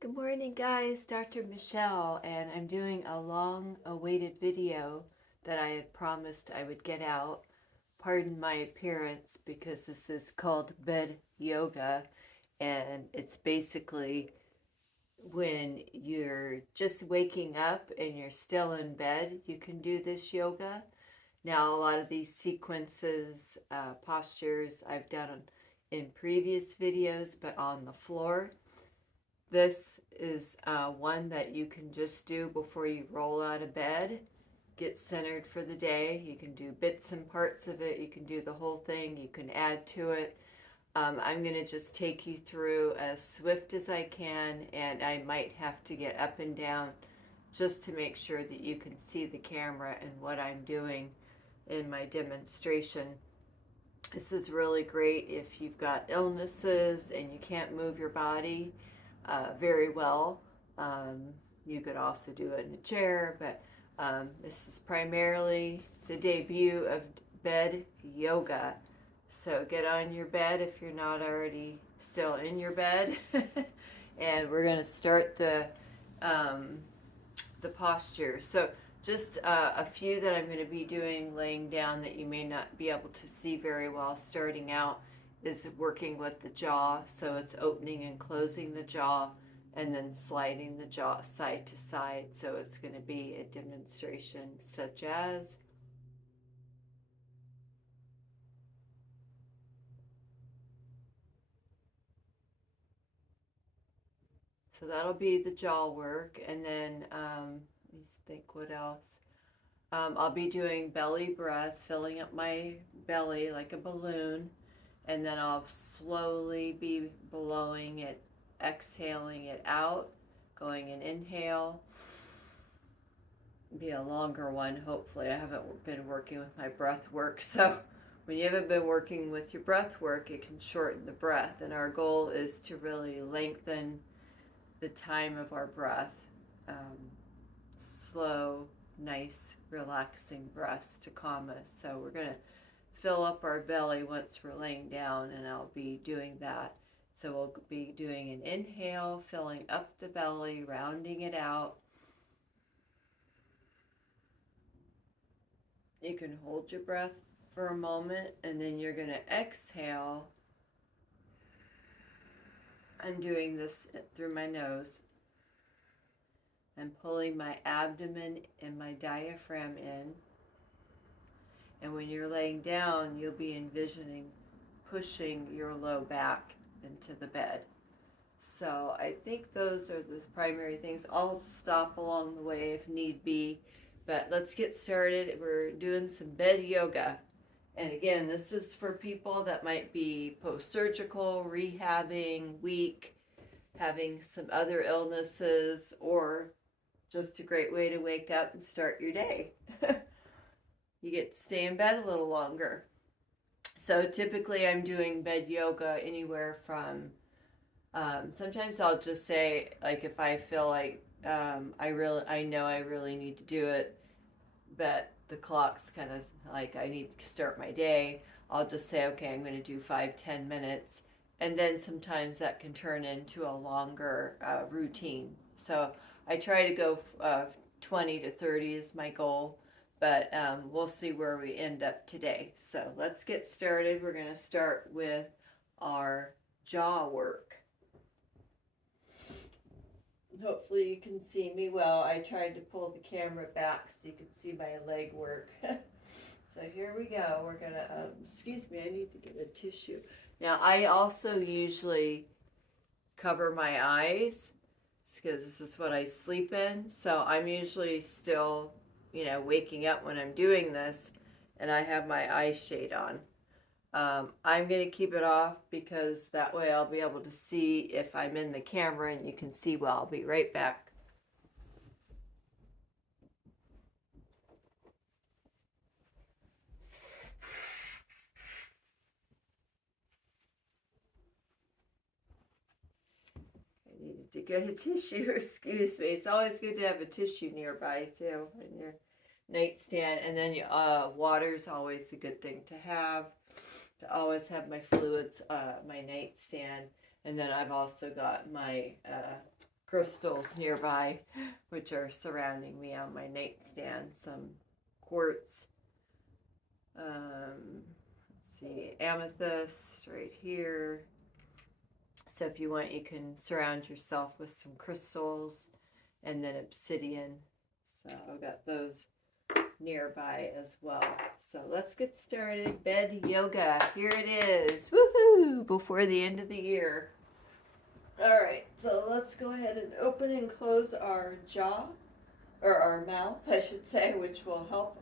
Good morning, guys. Dr. Michelle, and I'm doing a long-awaited video that I had promised I would get out. Pardon my appearance because this is called bed yoga, and it's basically when you're just waking up and you're still in bed, you can do this yoga. Now, a lot of these sequences, postures I've done in previous videos, but on the floor. This is one that you can just do before you roll out of bed. Get centered for the day. You can do bits and parts of it. You can do the whole thing. You can add to it. I'm going to just take you through as swift as I can, and I might have to get up and down just to make sure that you can see the camera and what I'm doing in my demonstration. This is really great if you've got illnesses and you can't move your body very well. Um, you could also do it in a chair, but this is primarily the debut of bed yoga. So get on your bed if you're not already still in your bed, and we're going to start the posture. So just a few that I'm going to be doing laying down that you may not be able to see very well starting out is working with the jaw. So it's opening and closing the jaw and then sliding the jaw side to side. So it's going to be a demonstration such as so that'll be the jaw work. And then let's think what else. I'll be doing belly breath, filling up my belly like a balloon, and then I'll slowly be blowing it, exhaling it out, going in inhale. Be a longer one, hopefully. I haven't been working with my breath work, so when you haven't been working with your breath work, it can shorten the breath, and our goal is to really lengthen the time of our breath. Slow, nice, relaxing breaths to calm us. So we're going to fill up our belly once we're laying down, and I'll be doing that. So we'll be doing an inhale, filling up the belly, rounding it out. You can hold your breath for a moment, and then you're going to exhale. I'm doing this through my nose. I'm pulling my abdomen and my diaphragm in. And when you're laying down, you'll be envisioning pushing your low back into the bed. So I think those are the primary things. I'll stop along the way if need be, but let's get started. We're doing some bed yoga. And again, this is for people that might be post-surgical, rehabbing, weak, having some other illnesses, or just a great way to wake up and start your day. You get to stay in bed a little longer. So typically I'm doing bed yoga anywhere from sometimes I'll just say, like, if I feel like I know I really need to do it, but the clock's kind of like I need to start my day, I'll just say, okay, I'm going to do 5-10 minutes, and then sometimes that can turn into a longer routine. So I try to go 20 to 30 is my goal, but we'll see where we end up today. So let's get started. We're going to start with our jaw work. Hopefully you can see me well. I tried to pull the camera back so you can see my leg work. So here we go. We're gonna, excuse me, I need to get a tissue. Now I also usually cover my eyes because this is what I sleep in. So I'm usually still, waking up when I'm doing this, and I have my eye shade on. I'm going to keep it off because that way I'll be able to see if I'm in the camera and you can see well. I'll be right back. I needed to get a tissue, excuse me. It's always good to have a tissue nearby too in your nightstand. And then water's always a good thing to have. To always have my fluids, my nightstand. And then I've also got my crystals nearby, which are surrounding me on my nightstand. Some quartz, let's see, amethyst right here. So if you want, you can surround yourself with some crystals and then obsidian. So I've got those nearby as well. So let's get started. Bed yoga. Here it is. Woohoo! Before the end of the year. All right, so let's go ahead and open and close our jaw, or our mouth, I should say, which will help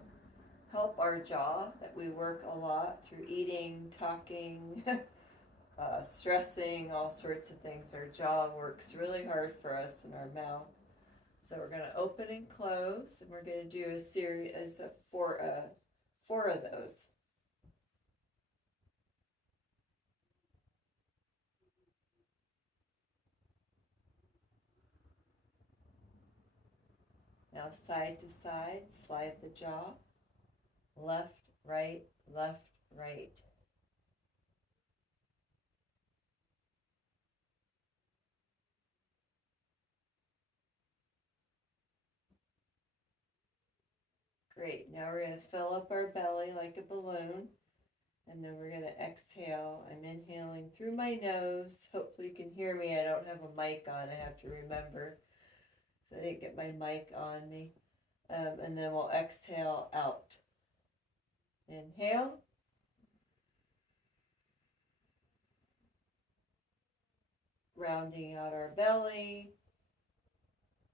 our jaw. That we work a lot through eating, talking, stressing, all sorts of things. Our jaw works really hard for us in our mouth. So we're going to open and close, and we're going to do a series of four of those. Now side to side, slide the jaw, left, right, left, right. Great. Now we're going to fill up our belly like a balloon. And then we're going to exhale. I'm inhaling through my nose. Hopefully you can hear me. I don't have a mic on. I have to remember. So I didn't get my mic on me. And then we'll exhale out. Inhale. Rounding out our belly.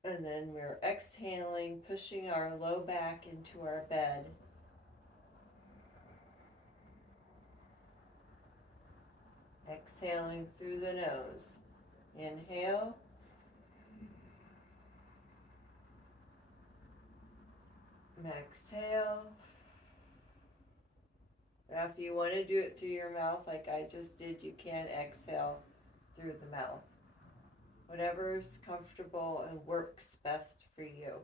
And then we're exhaling, pushing our low back into our bed. Exhaling through the nose. Inhale. Exhale. Now if you want to do it through your mouth like I just did, you can exhale through the mouth. Whatever's comfortable and works best for you.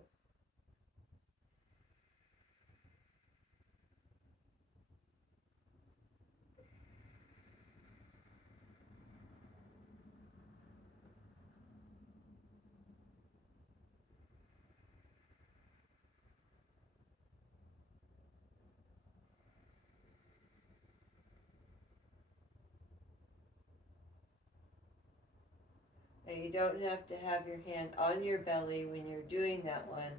And you don't have to have your hand on your belly when you're doing that one.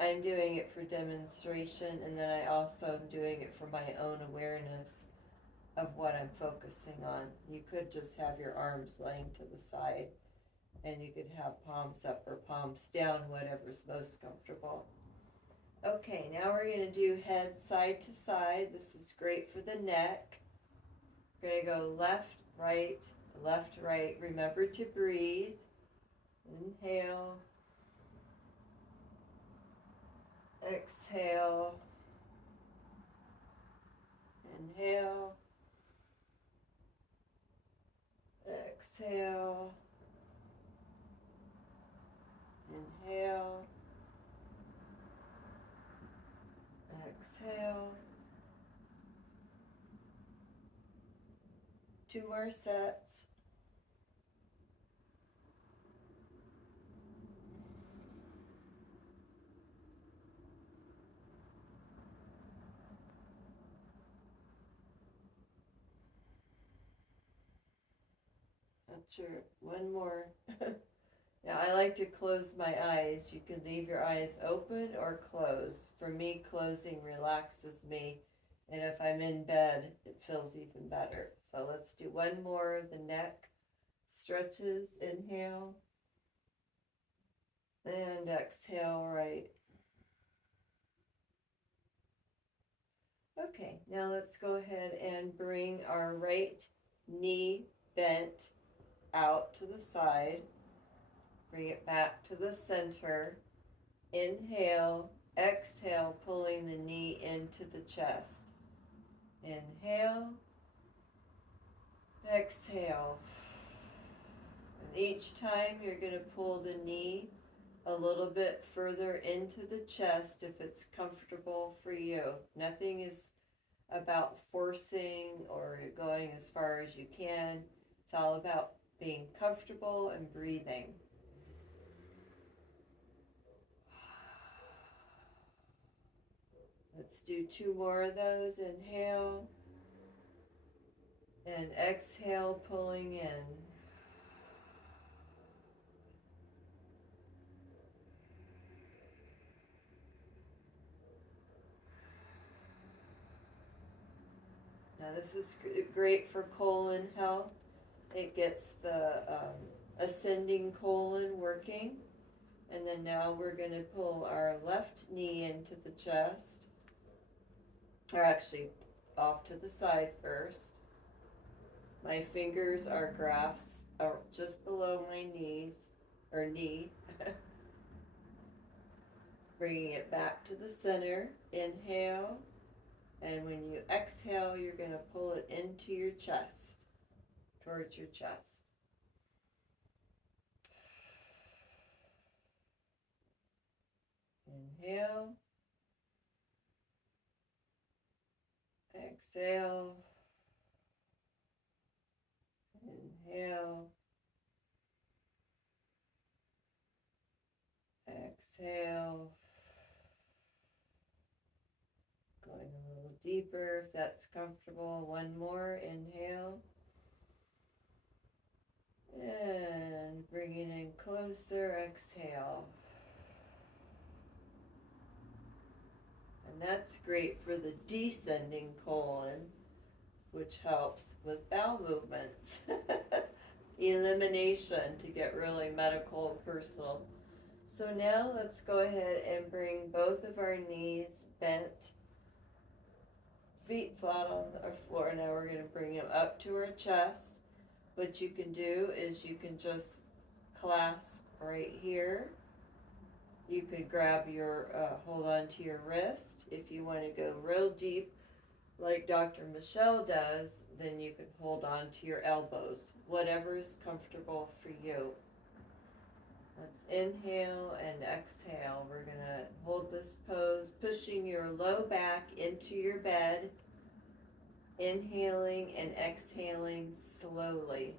I'm doing it for demonstration, and then I also am doing it for my own awareness of what I'm focusing on. You could just have your arms laying to the side, and you could have palms up or palms down, whatever's most comfortable. Okay, now we're going to do head side to side. This is great for the neck. We're going to go left, right, left, right. Remember to breathe. Inhale. Exhale. Inhale. Exhale. Inhale. Exhale. 2 more sets. Not sure. 1 more. Now, I like to close my eyes. You can leave your eyes open or closed. For me, closing relaxes me. And if I'm in bed, it feels even better. So let's do 1 more. The neck stretches. Inhale. And exhale, right. Okay, now let's go ahead and bring our right knee bent out to the side. Bring it back to the center. Inhale, exhale, pulling the knee into the chest. Inhale, exhale. And each time you're going to pull the knee a little bit further into the chest if it's comfortable for you. Nothing is about forcing or going as far as you can. It's all about being comfortable and breathing. Let's do 2 more of those. Inhale and exhale, pulling in. Now this is great for colon health. It gets the ascending colon working. And then now we're going to pull our left knee into the chest, or actually off to the side first. My fingers are grasped just below my knees, or knee. Bringing it back to the center. Inhale. And when you exhale, you're going to pull it into your chest, towards your chest. Inhale. Exhale. Inhale. Exhale. Going a little deeper if that's comfortable. One more. Inhale. And bringing in closer. Exhale. And that's great for the descending colon, which helps with bowel movements. Elimination, to get really medical and personal. So now let's go ahead and bring both of our knees bent, feet flat on the floor. Now we're going to bring them up to our chest. What you can do is you can just clasp right here. You could grab your, hold on to your wrist. If you want to go real deep, like Dr. Michelle does, then you can hold on to your elbows. Whatever is comfortable for you. Let's inhale and exhale. We're going to hold this pose, pushing your low back into your bed. Inhaling and exhaling slowly.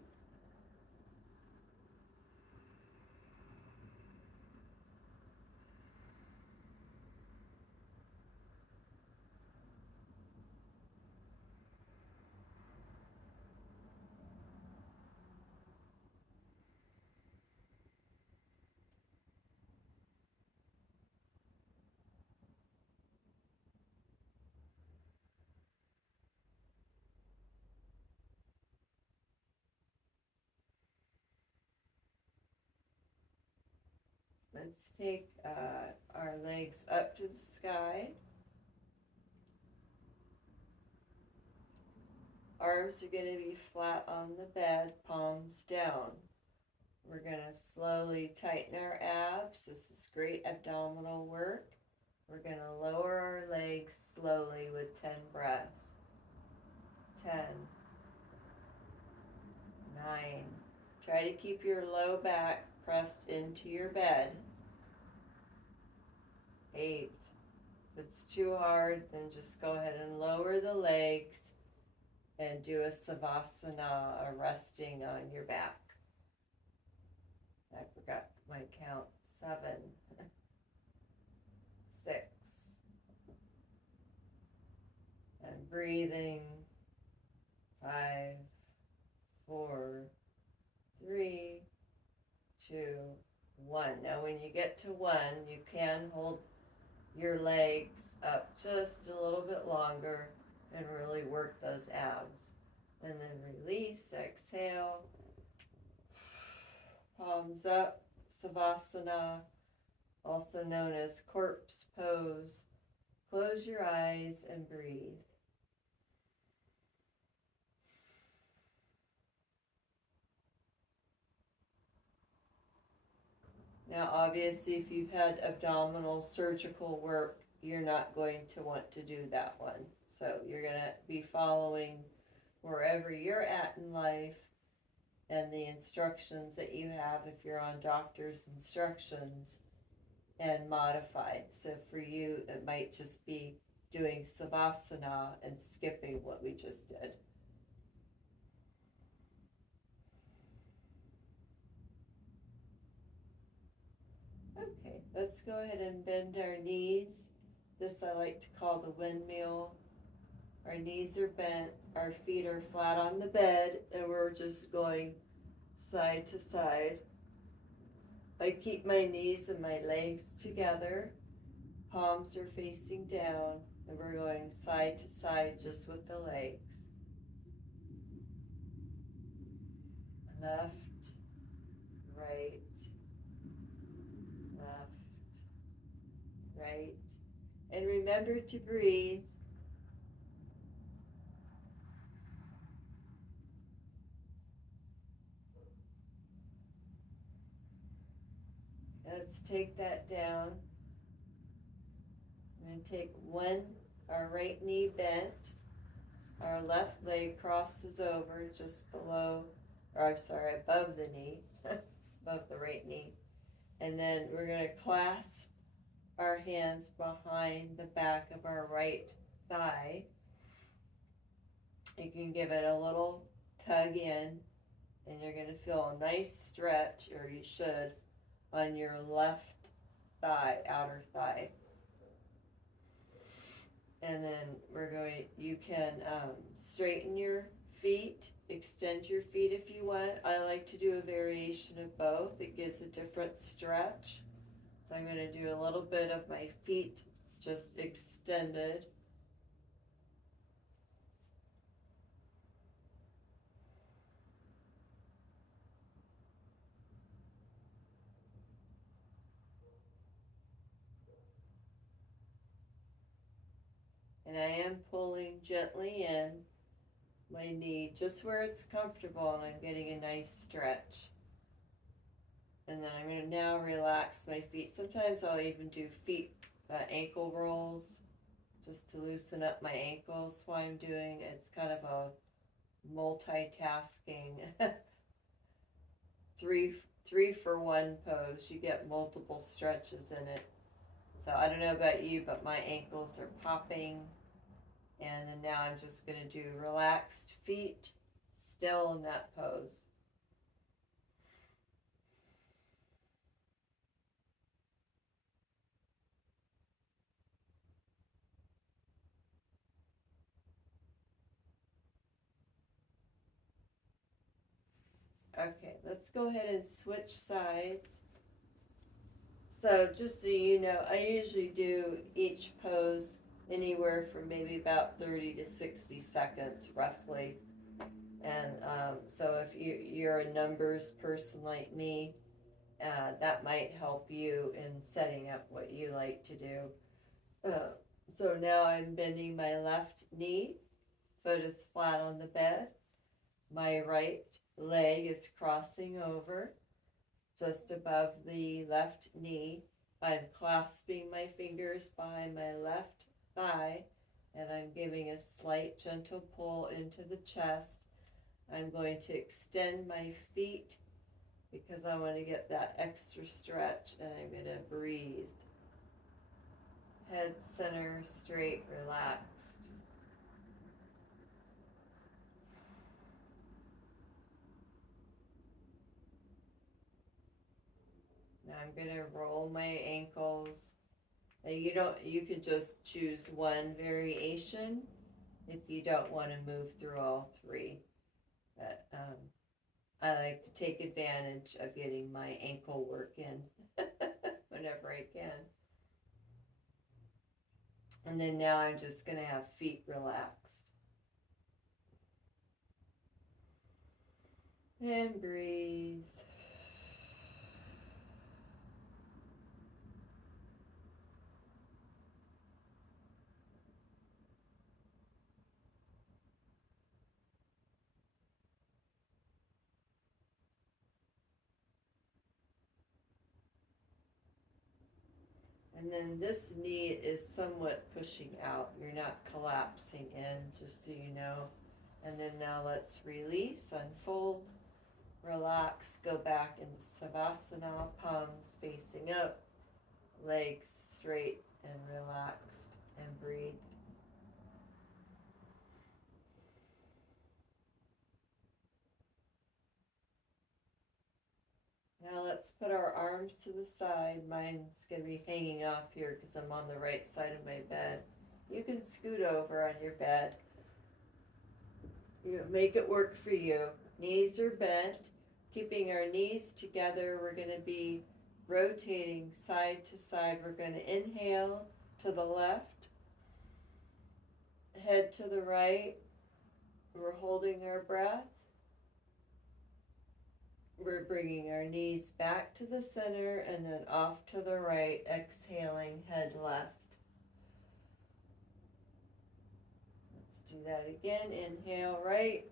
Let's take our legs up to the sky. Arms are going to be flat on the bed, palms down. We're going to slowly tighten our abs. This is great abdominal work. We're going to lower our legs slowly with 10 breaths. 10, 9. Try to keep your low back pressed into your bed. 8. If it's too hard, then just go ahead and lower the legs and do a savasana, a resting on your back. I forgot my count. 7, 6. And breathing. 5, 4, 3, 2, 1. Now when you get to 1, you can hold your legs up just a little bit longer and really work those abs. And then release, exhale, palms up, savasana, also known as corpse pose. Close your eyes and breathe. Now, obviously, if you've had abdominal surgical work, you're not going to want to do that one. So you're going to be following wherever you're at in life and the instructions that you have if you're on doctor's instructions, and modify. So for you, it might just be doing savasana and skipping what we just did. Okay, let's go ahead and bend our knees This I like to call the windmill. Our knees are bent, our feet are flat on the bed, and we're just going side to side. I keep my knees and my legs together. Palms are facing down, and we're going side to side just with the legs. Left, right, left, right. And remember to breathe. Let's take that down. I'm going to take our right knee bent. Our left leg crosses over just below, or I'm sorry, above the knee, above the right knee. And then we're going to clasp our hands behind the back of our right thigh. You can give it a little tug in, and you're going to feel a nice stretch, or you should, on your left thigh, outer thigh. And then you can straighten your feet, extend your feet if you want. I like to do a variation of both. It gives a different stretch. So I'm going to do a little bit of my feet just extended. And I am pulling gently in my knee just where it's comfortable, and I'm getting a nice stretch. And then I'm going to now relax my feet. Sometimes I'll even do ankle rolls just to loosen up my ankles while I'm doing it. It's kind of a multitasking three for one pose. You get multiple stretches in it. So I don't know about you, but my ankles are popping. And then now I'm just going to do relaxed feet, still in that pose. Okay, let's go ahead and switch sides. So just so you know, I usually do each pose anywhere from maybe about 30 to 60 seconds roughly. And so if you're a numbers person like me, that might help you in setting up what you like to do. So now I'm bending my left knee, foot is flat on the bed. My right leg is crossing over just above the left knee. I'm clasping my fingers behind my left thigh, and I'm giving a slight gentle pull into the chest. I'm going to extend my feet because I want to get that extra stretch, and I'm going to breathe. Head center, straight, relaxed. Now I'm going to roll my ankles. You can just choose one variation if you don't want to move through all three. But I like to take advantage of getting my ankle work in whenever I can. And then now I'm just going to have feet relaxed. And breathe. And then this knee is somewhat pushing out. You're not collapsing in, just so you know. And then now let's release, unfold, relax, go back into Savasana, palms facing up, legs straight and relaxed, and breathe. Now let's put our arms to the side. Mine's going to be hanging off here because I'm on the right side of my bed. You can scoot over on your bed. You make it work for you. Knees are bent. Keeping our knees together, we're going to be rotating side to side. We're going to inhale to the left, head to the right. We're holding our breath. We're bringing our knees back to the center and then off to the right, exhaling, head left. Let's do that again. Inhale right.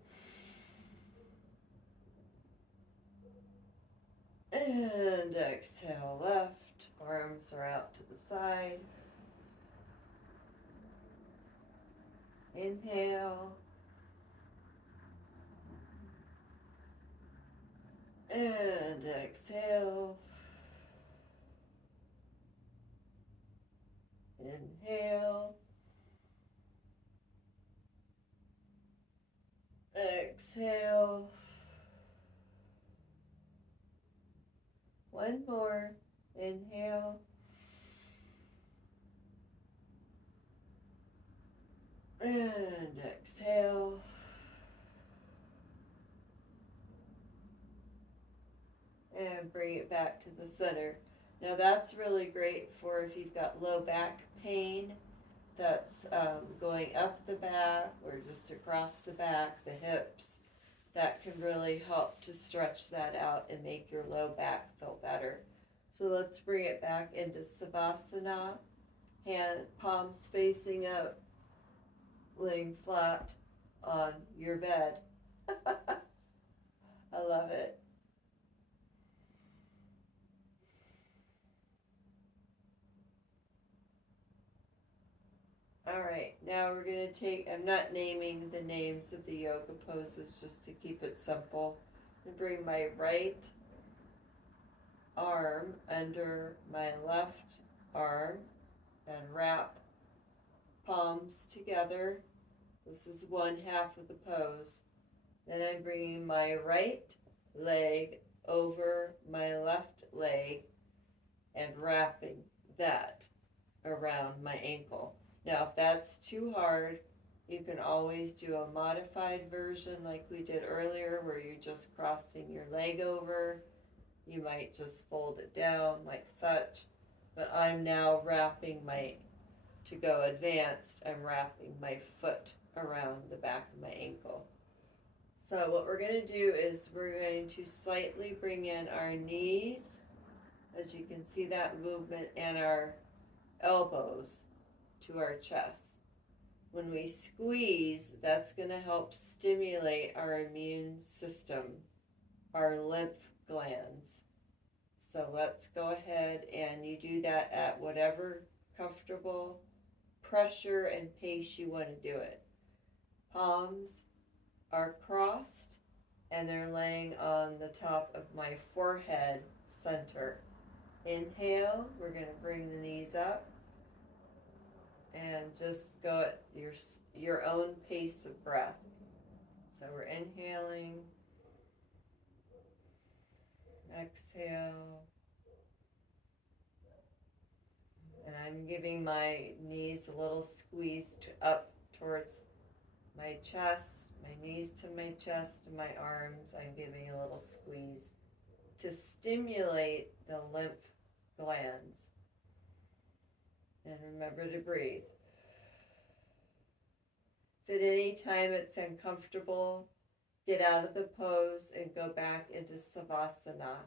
And exhale left. Arms are out to the side. Inhale. And exhale. Inhale. Exhale. One more. Inhale. And exhale. And bring it back to the center. Now that's really great for if you've got low back pain that's going up the back or just across the back, the hips. That can really help to stretch that out and make your low back feel better. So let's bring it back into Savasana. Hand, palms facing up, laying flat on your bed. I love it. All right, now we're going to take, I'm not naming the names of the yoga poses just to keep it simple. And bring my right arm under my left arm and wrap palms together. This is one half of the pose. Then I'm bringing my right leg over my left leg and wrapping that around my ankle. Now, if that's too hard, you can always do a modified version like we did earlier where you're just crossing your leg over. You might just fold it down like such. But I'm now wrapping to go advanced, I'm wrapping my foot around the back of my ankle. So what we're going to do is we're going to slightly bring in our knees, as you can see that movement, and our elbows to our chest. When we squeeze, that's going to help stimulate our immune system, our lymph glands. So let's go ahead and you do that at whatever comfortable pressure and pace you want to do it. Palms are crossed and they're laying on the top of my forehead center. Inhale, we're going to bring the knees up and just go at your own pace of breath. So we're inhaling, exhale, and I'm giving my knees a little squeeze up towards my chest, my knees to my chest, and my arms. I'm giving a little squeeze to stimulate the lymph glands. And remember to breathe. If at any time it's uncomfortable, get out of the pose and go back into Savasana.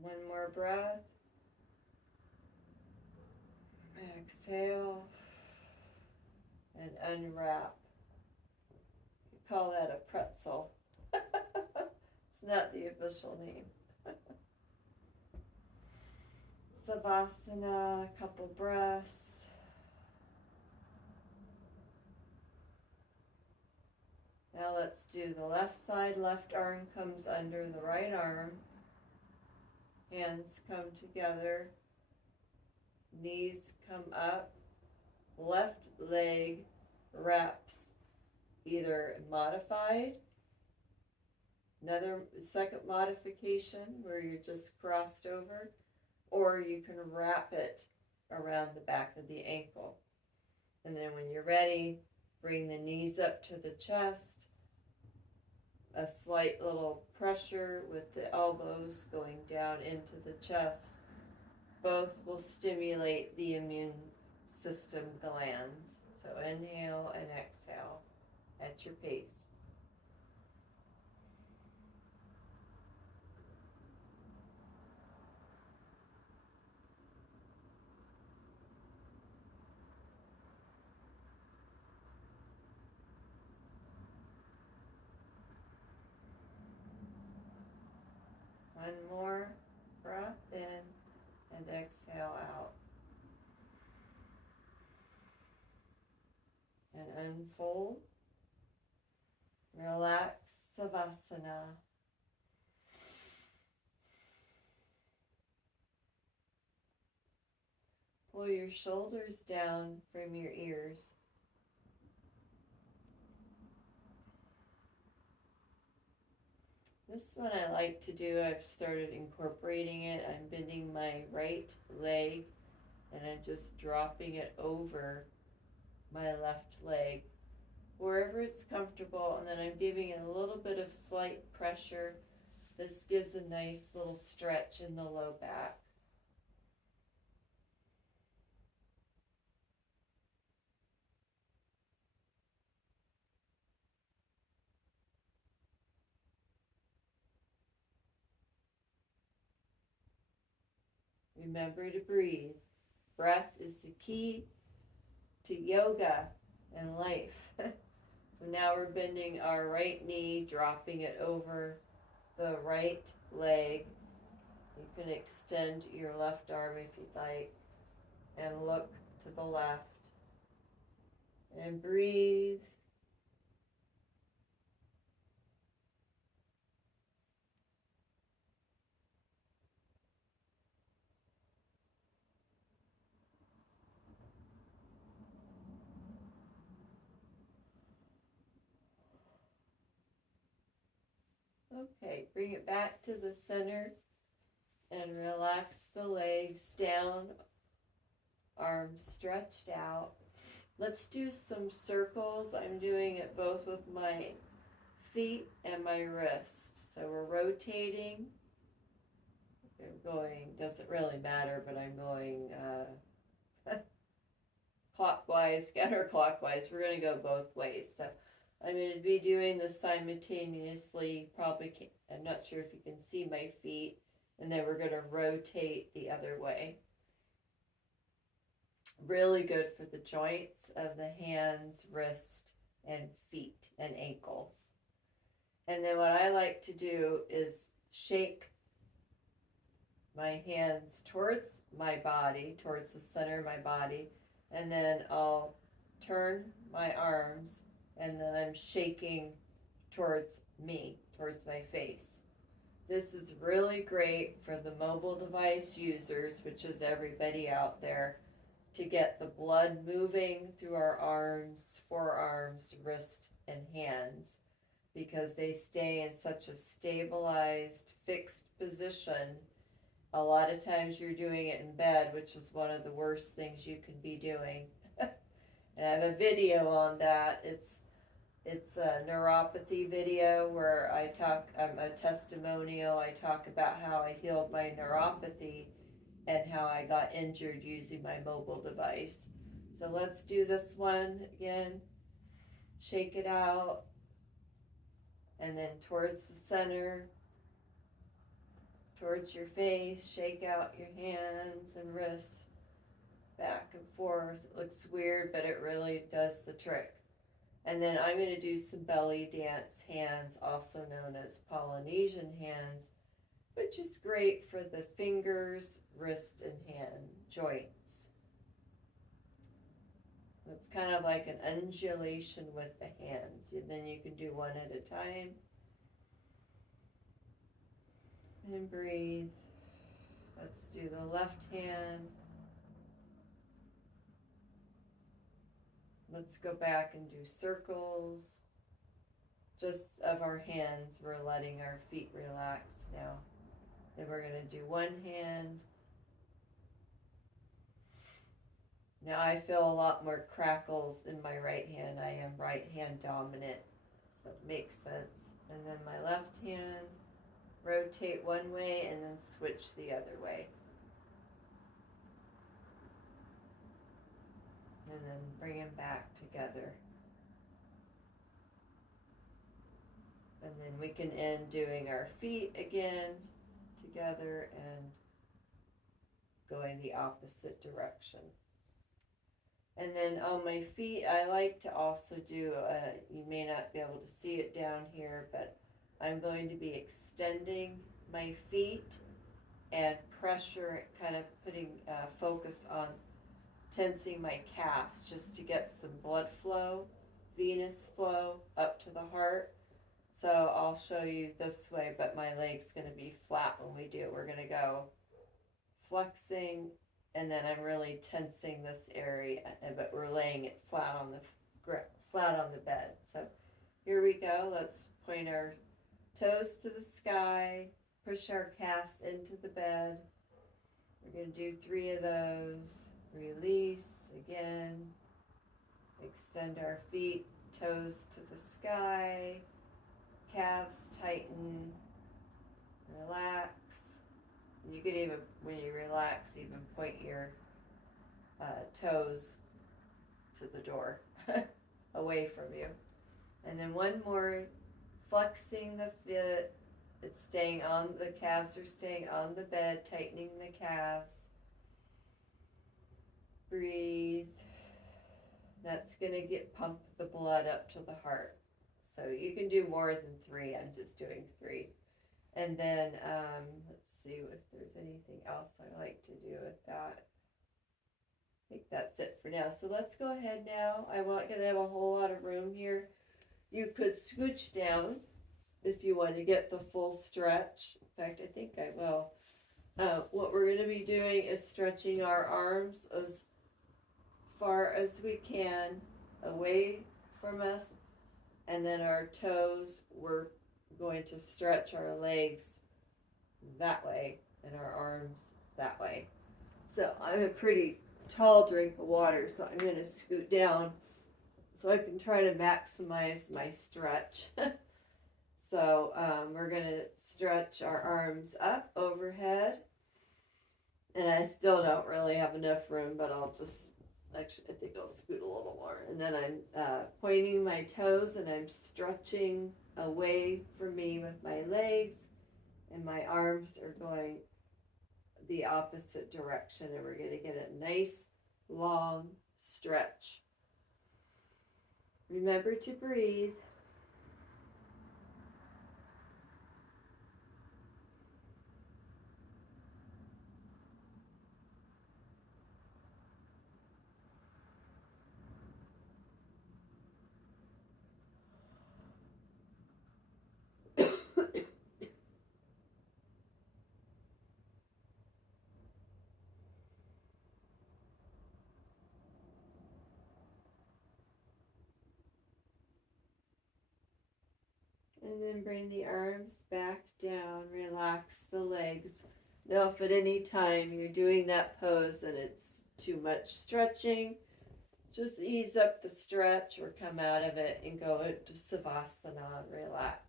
One more breath. Exhale and unwrap. We call that a pretzel. It's not the official name. Savasana, a couple breaths. Now let's do the left side. Left arm comes under the right arm. Hands come together. Knees come up. Left leg wraps either modified, another second modification where you're just crossed over, or you can wrap it around the back of the ankle. And then when you're ready, bring the knees up to the chest, a slight little pressure with the elbows going down into the chest. Both will stimulate the immune system glands. So inhale and exhale at your pace. One more breath in and exhale out. And unfold. Relax Savasana. Pull your shoulders down from your ears. This one I like to do. I've started incorporating it. I'm bending my right leg and I'm just dropping it over my left leg, wherever it's comfortable, and then I'm giving it a little bit of slight pressure. This gives a nice little stretch in the low back. Remember to breathe. Breath is the key to yoga and life. So now we're bending our right knee, dropping it over the right leg. You can extend your left arm if you'd like and look to the left. And breathe. Okay, bring it back to the center and relax the legs down, arms stretched out. Let's do some circles. I'm doing it both with my feet and my wrist. So we're rotating. I'm going, doesn't really matter, but I'm going clockwise, counterclockwise. We're going to go both ways. So I'm going to be doing this simultaneously. Probably can't, I'm not sure if you can see my feet. And then we're going to rotate the other way. Really good for the joints of the hands, wrist, and feet and ankles. And then what I like to do is shake my hands towards my body, towards the center of my body, and then I'll turn my arms and then I'm shaking towards me, towards my face. This is really great for the mobile device users, which is everybody out there, to get the blood moving through our arms, forearms, wrist, and hands, because they stay in such a stabilized, fixed position. A lot of times you're doing it in bed, which is one of the worst things you can be doing. And I have a video on that. It's a neuropathy video where I talk, a testimonial. I talk about how I healed my neuropathy and how I got injured using my mobile device. So let's do this one again. Shake it out. And then towards the center, towards your face, shake out your hands and wrists back and forth. It looks weird, but it really does the trick. And then I'm going to do some belly dance hands, also known as Polynesian hands, which is great for the fingers, wrist, and hand joints. It's kind of like an undulation with the hands. And then you can do one at a time. And breathe. Let's do the left hand. Let's go back and do circles. just of our hands. We're letting our feet relax now. Then we're going to do one hand. Now I feel a lot more crackles in my right hand. I am right hand dominant, so it makes sense. And then my left hand, rotate one way and then switch the other way. And then bring them back together. And then we can end doing our feet again together and going the opposite direction. And then on my feet, I like to also do, you may not be able to see it down here, but I'm going to be extending my feet and pressure, kind of putting focus on tensing my calves just to get some blood flow, venous flow up to the heart. So I'll show you this way, but my leg's going to be flat when we do it. We're going to go flexing, and then I'm really tensing this area, but we're laying it flat on the bed. So here we go. Let's point our toes to the sky, push our calves into the bed. We're going to do 3 of those. Release again. Extend our feet, toes to the sky, calves tighten, relax. You could even, when you relax, even point your toes to the door away from you. And then one more, flexing the foot. It's staying on, the calves are staying on the bed, tightening the calves. Breathe. That's going to pump the blood up to the heart. So you can do more than 3. I'm just doing 3. And then, let's see if there's anything else I like to do with that. I think that's it for now. So let's go ahead now. I'm not going to have a whole lot of room here. You could scooch down if you want to get the full stretch. In fact, I think I will. What we're going to be doing is stretching our arms as far as we can away from us, and then our toes, we're going to stretch our legs that way and our arms that way. So I'm a pretty tall drink of water, so I'm going to scoot down so I can try to maximize my stretch. So we're going to stretch our arms up overhead, and I still don't really have enough room, but I'll just, actually I think I'll scoot a little more. And then I'm pointing my toes and I'm stretching away from me with my legs, and my arms are going the opposite direction, and we're going to get a nice long stretch. Remember to breathe. And then bring the arms back down, relax the legs. Now if at any time you're doing that pose and it's too much stretching, just ease up the stretch or come out of it and go into Savasana and relax.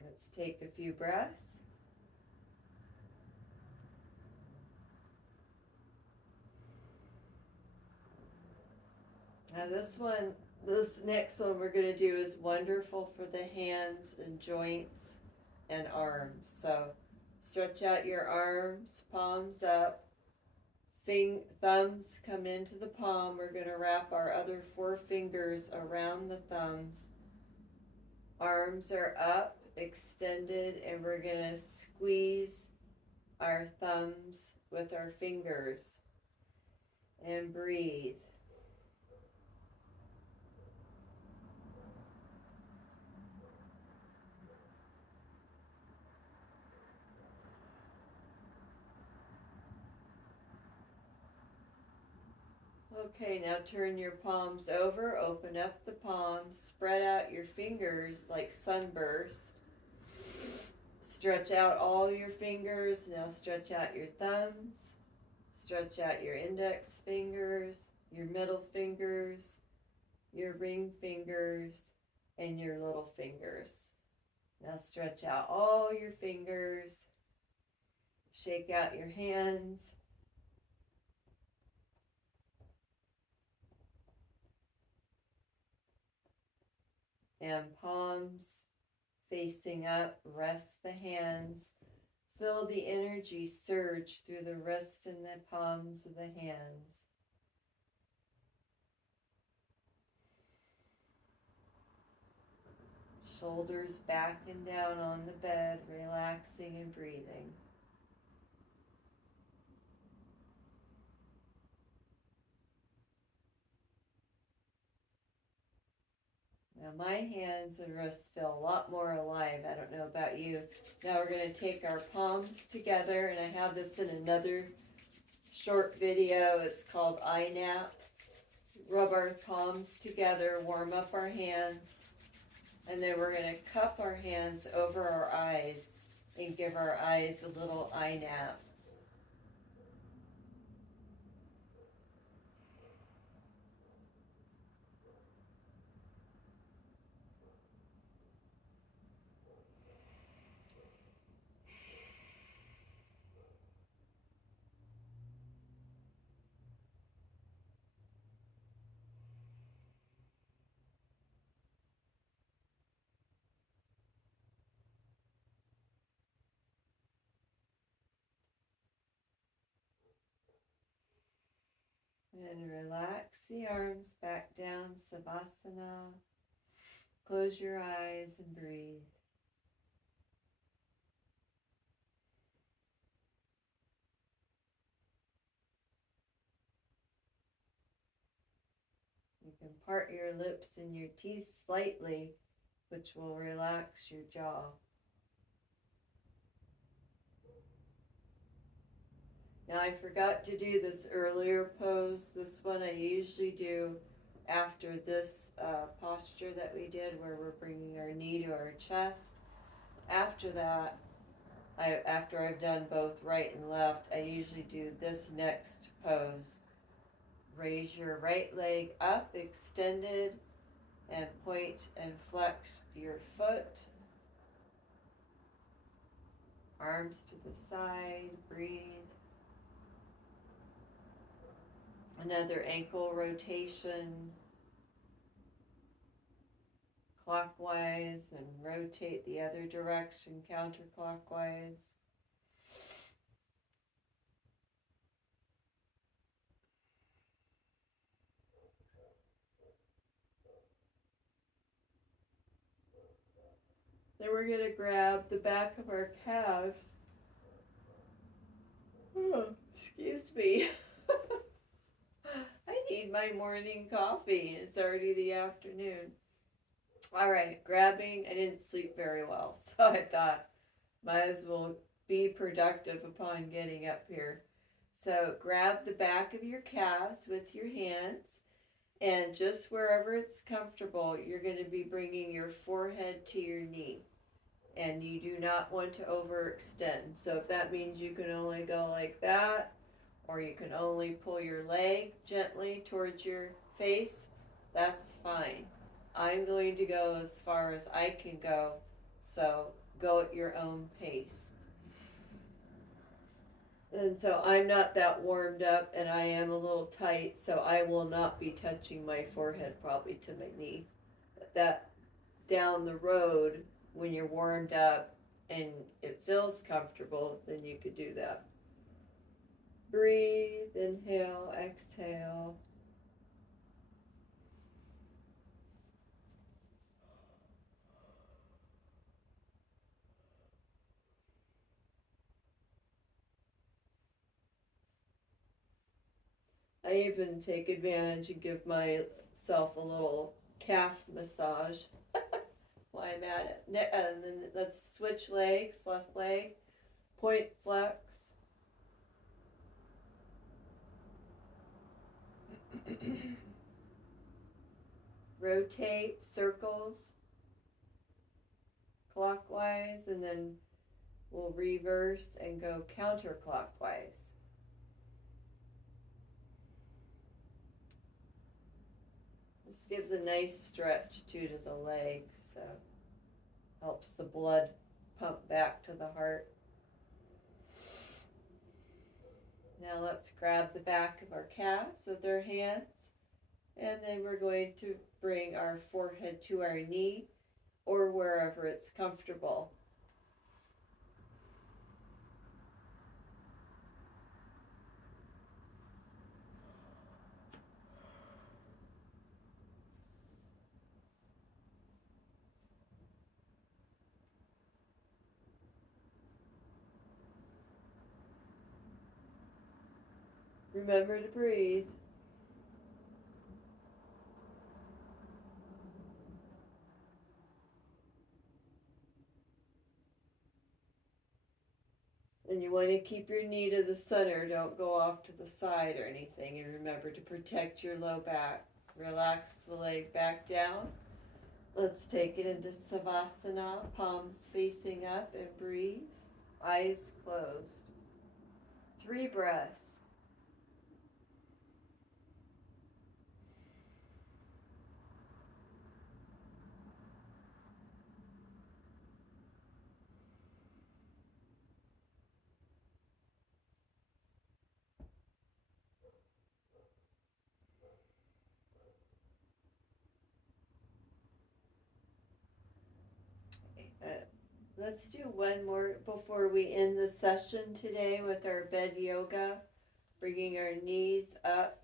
Let's take a few breaths. Now this next one we're going to do is wonderful for the hands and joints and arms. So stretch out your arms, palms up, thumbs come into the palm. We're going to wrap our other 4 fingers around the thumbs. Arms are up, extended, and we're going to squeeze our thumbs with our fingers. And breathe. Okay, now turn your palms over, open up the palms, spread out your fingers like sunburst. Stretch out all your fingers. Now stretch out your thumbs. Stretch out your index fingers, your middle fingers, your ring fingers, and your little fingers. Now stretch out all your fingers. Shake out your hands. And palms facing up, rest the hands. Feel the energy surge through the wrist and the palms of the hands. Shoulders back and down on the bed, relaxing and breathing. Now my hands and wrists feel a lot more alive. I don't know about you. Now we're going to take our palms together, and I have this in another short video. It's called Eye Nap. Rub our palms together, warm up our hands, and then we're going to cup our hands over our eyes and give our eyes a little eye nap. And relax the arms back down, Savasana. Close your eyes and breathe. You can part your lips and your teeth slightly, which will relax your jaw. Now I forgot to do this earlier pose. This one I usually do after this posture that we did, where we're bringing our knee to our chest. After that, after I've done both right and left, I usually do this next pose. Raise your right leg up, extended, and point and flex your foot. Arms to the side, breathe. Another ankle rotation, clockwise, and rotate the other direction, counterclockwise. Then we're going to grab the back of our calves. Oh, excuse me. I need my morning coffee. It's already the afternoon. All right, grabbing. I didn't sleep very well, so I thought might as well be productive upon getting up here. So grab the back of your calves with your hands, and just wherever it's comfortable, you're going to be bringing your forehead to your knee. And you do not want to overextend. So if that means you can only go like that, or you can only pull your leg gently towards your face, that's fine. I'm going to go as far as I can go, so go at your own pace. And so I'm not that warmed up, and I am a little tight, so I will not be touching my forehead probably to my knee. But that down the road, when you're warmed up and it feels comfortable, then you could do that. Breathe, inhale, exhale. I even take advantage and give myself a little calf massage while I'm at it. And then let's switch legs, left leg, point flex. Rotate circles clockwise, and then we'll reverse and go counterclockwise. This gives a nice stretch too to the legs, so helps the blood pump back to the heart. Now let's grab the back of our calves with our hands, and then we're going to bring our forehead to our knee or wherever it's comfortable. Remember to breathe. And you want to keep your knee to the center. Don't go off to the side or anything. And remember to protect your low back. Relax the leg back down. Let's take it into Savasana, palms facing up, and breathe. Eyes closed. 3 breaths. Let's do one more before we end the session today with our bed yoga, bringing our knees up.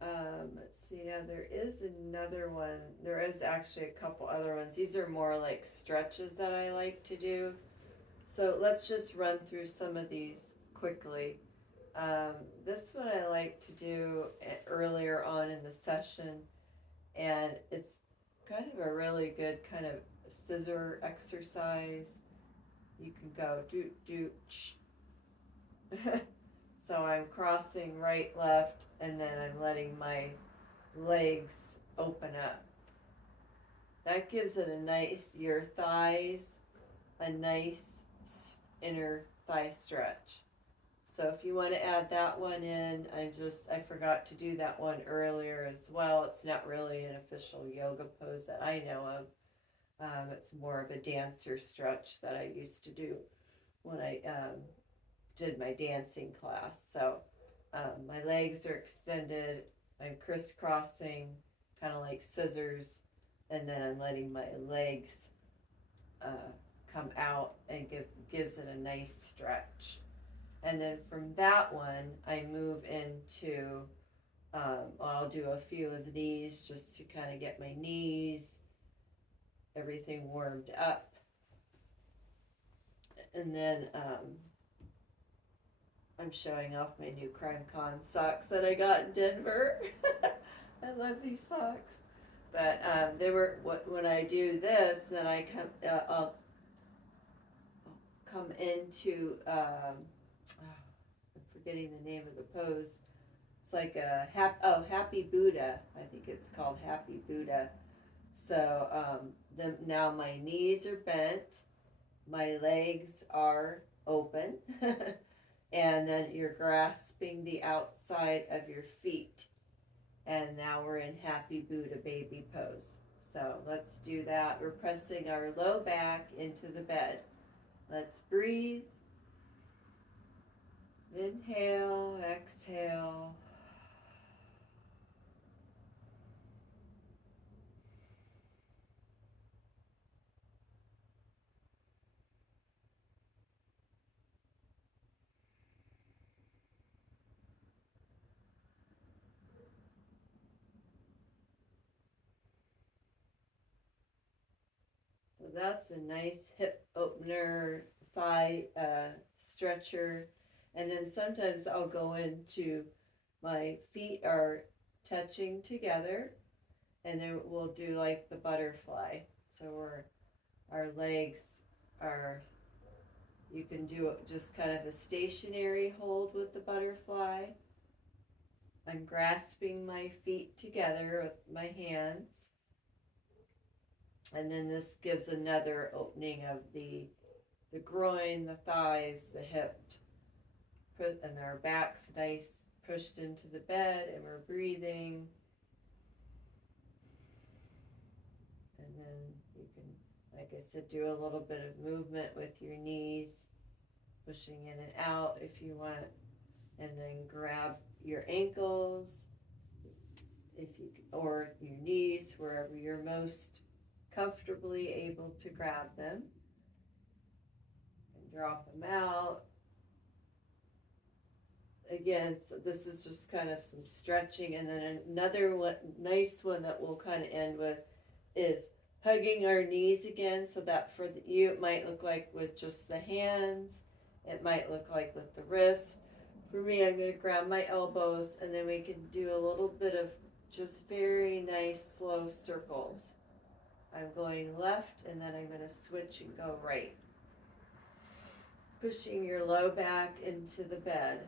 Let's see, yeah, there is another one. There is actually a couple other ones. These are more like stretches that I like to do. So let's just run through some of these quickly. This one I like to do earlier on in the session, and it's kind of a really good kind of scissor exercise. You can go do ch. So I'm crossing right, left, and then I'm letting my legs open up. That gives it a nice, your thighs, a nice inner thigh stretch. So if you want to add that one in, I forgot to do that one earlier as well. It's not really an official yoga pose that I know of. It's more of a dancer stretch that I used to do when I did my dancing class. So my legs are extended, I'm crisscrossing, kind of like scissors, and then I'm letting my legs come out and gives it a nice stretch. And then from that one, I move into, I'll do a few of these just to kind of get my knees, everything warmed up. And then I'm showing off my new CrimeCon socks that I got in Denver. I love these socks. But they were, when I do this, then I'll come into, I'm forgetting the name of the pose. It's like a Happy Buddha. I think it's called Happy Buddha. So now my knees are bent, my legs are open, and then you're grasping the outside of your feet. And now we're in Happy Buddha baby pose. So let's do that. We're pressing our low back into the bed. Let's breathe. Inhale, exhale. So that's a nice hip opener, thigh stretcher. And then sometimes I'll go into, my feet are touching together, and then we'll do like the butterfly. So our legs are, you can do just kind of a stationary hold with the butterfly. I'm grasping my feet together with my hands. And then this gives another opening of the groin, the thighs, the hip. And our back's nice pushed into the bed, and we're breathing. And then you can, like I said, do a little bit of movement with your knees, pushing in and out if you want. And then grab your ankles, or your knees, wherever you're most comfortably able to grab them, and drop them out. Again, so this is just kind of some stretching. And then another one, nice one that we'll kind of end with is hugging our knees again. So that for you, it might look like with just the hands. It might look like with the wrists. For me, I'm going to grab my elbows, and then we can do a little bit of just very nice slow circles. I'm going left, and then I'm going to switch and go right. Pushing your low back into the bed.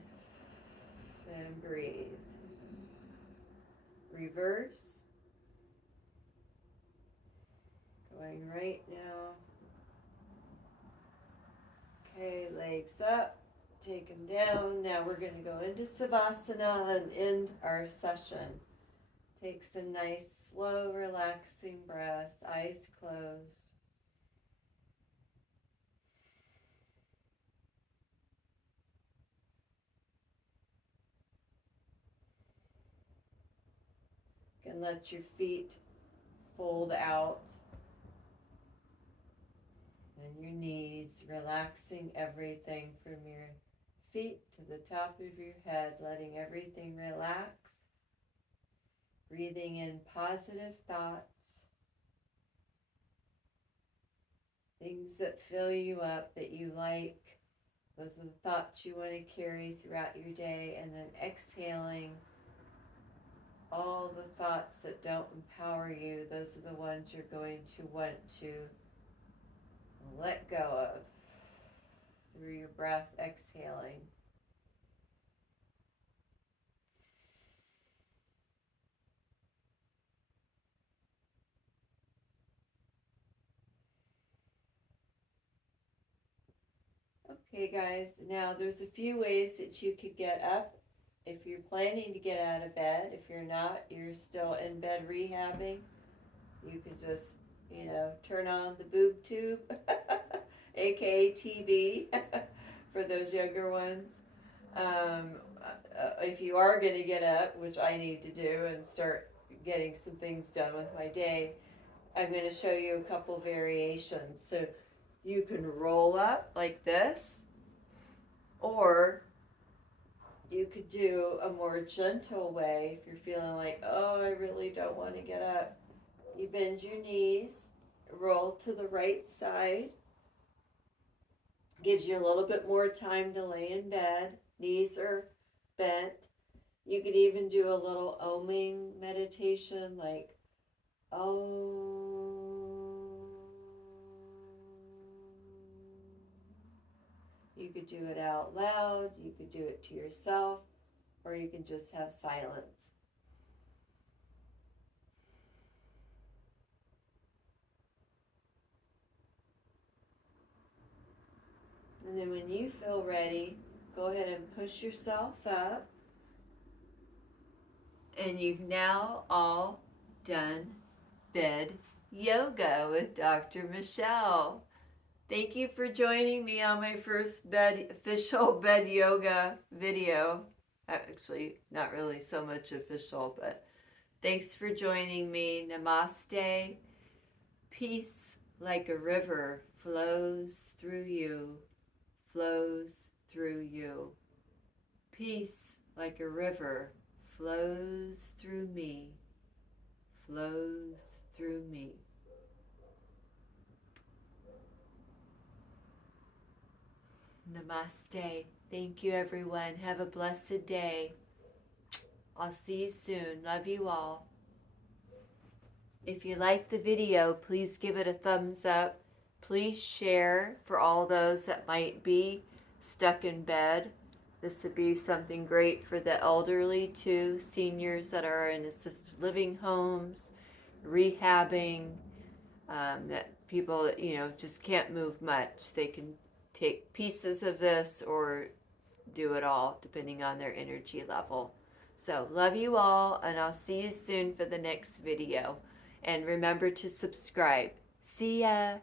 And breathe. Reverse. Going right now. Okay, legs up. Take them down. Now we're going to go into Savasana and end our session. Take some nice, slow, relaxing breaths. Eyes closed. You can let your feet fold out. And your knees, relaxing everything from your feet to the top of your head, letting everything relax. Breathing in positive thoughts, things that fill you up, that you like. Those are the thoughts you want to carry throughout your day. And then exhaling all the thoughts that don't empower you. Those are the ones you're going to want to let go of through your breath, exhaling. Okay, guys, now there's a few ways that you could get up if you're planning to get out of bed. If you're not, you're still in bed rehabbing, you could just, turn on the boob tube, aka TV, for those younger ones. If you are going to get up, which I need to do and start getting some things done with my day, I'm going to show you a couple variations. So you can roll up like this, or you could do a more gentle way if you're feeling like, oh, I really don't want to get up. You bend your knees, roll to the right side. Gives you a little bit more time to lay in bed. Knees are bent. You could even do a little oming meditation, like, oh. You could do it out loud, you could do it to yourself, or you can just have silence. And then when you feel ready, go ahead and push yourself up. And you've now all done bed yoga with Dr. Michelle. Thank you for joining me on my first official bed yoga video. Actually, not really so much official, but thanks for joining me. Namaste. Peace like a river flows through you, flows through you. Peace like a river flows through me, flows through me. Namaste. Thank you, everyone. Have a blessed day. I'll see you soon. Love you all. If you like the video, please give it a thumbs up. Please share for all those that might be stuck in bed. This would be something great for the elderly too, seniors that are in assisted living homes, rehabbing, that people, just can't move much. They can take pieces of this or do it all depending on their energy level. So love you all, and I'll see you soon for the next video. And remember to subscribe. See ya!